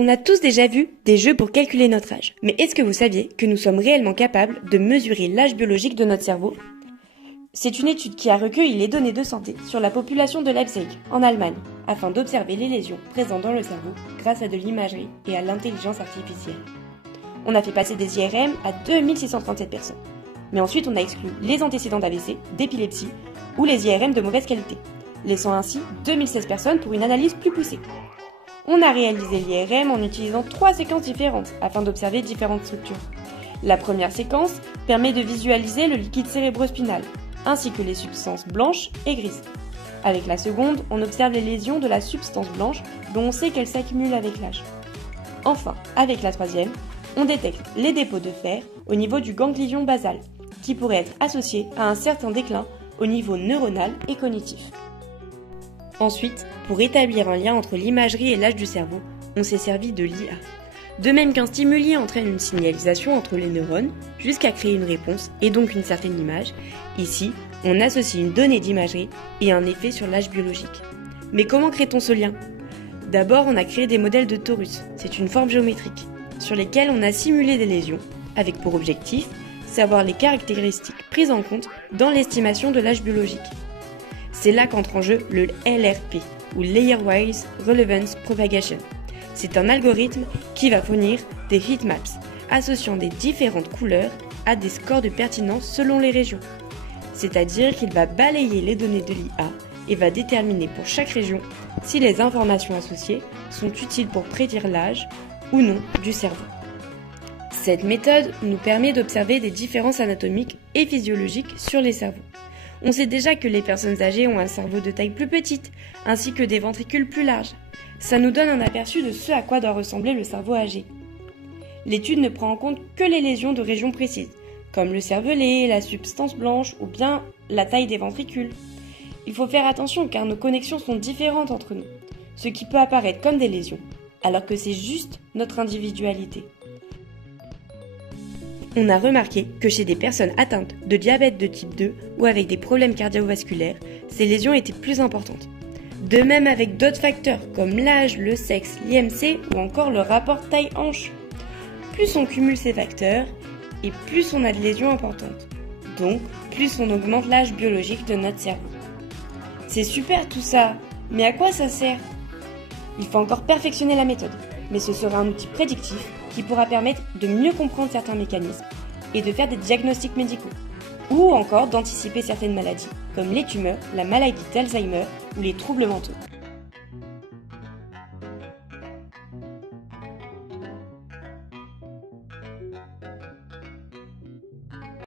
On a tous déjà vu des jeux pour calculer notre âge. Mais est-ce que vous saviez que nous sommes réellement capables de mesurer l'âge biologique de notre cerveau ? C'est une étude qui a recueilli les données de santé sur la population de Leipzig, en Allemagne, afin d'observer les lésions présentes dans le cerveau grâce à de l'imagerie et à l'intelligence artificielle. On a fait passer des IRM à 2637 personnes. Mais ensuite, on a exclu les antécédents d'AVC, d'épilepsie ou les IRM de mauvaise qualité, laissant ainsi 2016 personnes pour une analyse plus poussée. On a réalisé l'IRM en utilisant 3 séquences différentes afin d'observer différentes structures. La première séquence permet de visualiser le liquide cérébrospinal, ainsi que les substances blanches et grises. Avec la seconde, on observe les lésions de la substance blanche dont on sait qu'elle s'accumule avec l'âge. Enfin, avec la troisième, on détecte les dépôts de fer au niveau du ganglion basal, qui pourraient être associés à un certain déclin au niveau neuronal et cognitif. Ensuite, pour établir un lien entre l'imagerie et l'âge du cerveau, on s'est servi de l'IA. De même qu'un stimuli entraîne une signalisation entre les neurones jusqu'à créer une réponse et donc une certaine image, ici, on associe une donnée d'imagerie et un effet sur l'âge biologique. Mais comment crée-t-on ce lien ? D'abord, on a créé des modèles de torus, c'est une forme géométrique, sur lesquels on a simulé des lésions, avec pour objectif savoir les caractéristiques prises en compte dans l'estimation de l'âge biologique. C'est là qu'entre en jeu le LRP, ou Layer-Wise Relevance Propagation. C'est un algorithme qui va fournir des heatmaps, associant des différentes couleurs à des scores de pertinence selon les régions. C'est-à-dire qu'il va balayer les données de l'IA et va déterminer pour chaque région si les informations associées sont utiles pour prédire l'âge ou non du cerveau. Cette méthode nous permet d'observer des différences anatomiques et physiologiques sur les cerveaux. On sait déjà que les personnes âgées ont un cerveau de taille plus petite, ainsi que des ventricules plus larges. Ça nous donne un aperçu de ce à quoi doit ressembler le cerveau âgé. L'étude ne prend en compte que les lésions de régions précises, comme le cervelet, la substance blanche ou bien la taille des ventricules. Il faut faire attention car nos connexions sont différentes entre nous, ce qui peut apparaître comme des lésions, alors que c'est juste notre individualité. On a remarqué que chez des personnes atteintes de diabète de type 2 ou avec des problèmes cardiovasculaires, ces lésions étaient plus importantes. De même avec d'autres facteurs comme l'âge, le sexe, l'IMC ou encore le rapport taille-hanche. Plus on cumule ces facteurs et plus on a de lésions importantes. Donc, plus on augmente l'âge biologique de notre cerveau. C'est super tout ça, mais à quoi ça sert ? Il faut encore perfectionner la méthode, mais ce sera un outil prédictif qui pourra permettre de mieux comprendre certains mécanismes et de faire des diagnostics médicaux, ou encore d'anticiper certaines maladies, comme les tumeurs, la maladie d'Alzheimer ou les troubles mentaux.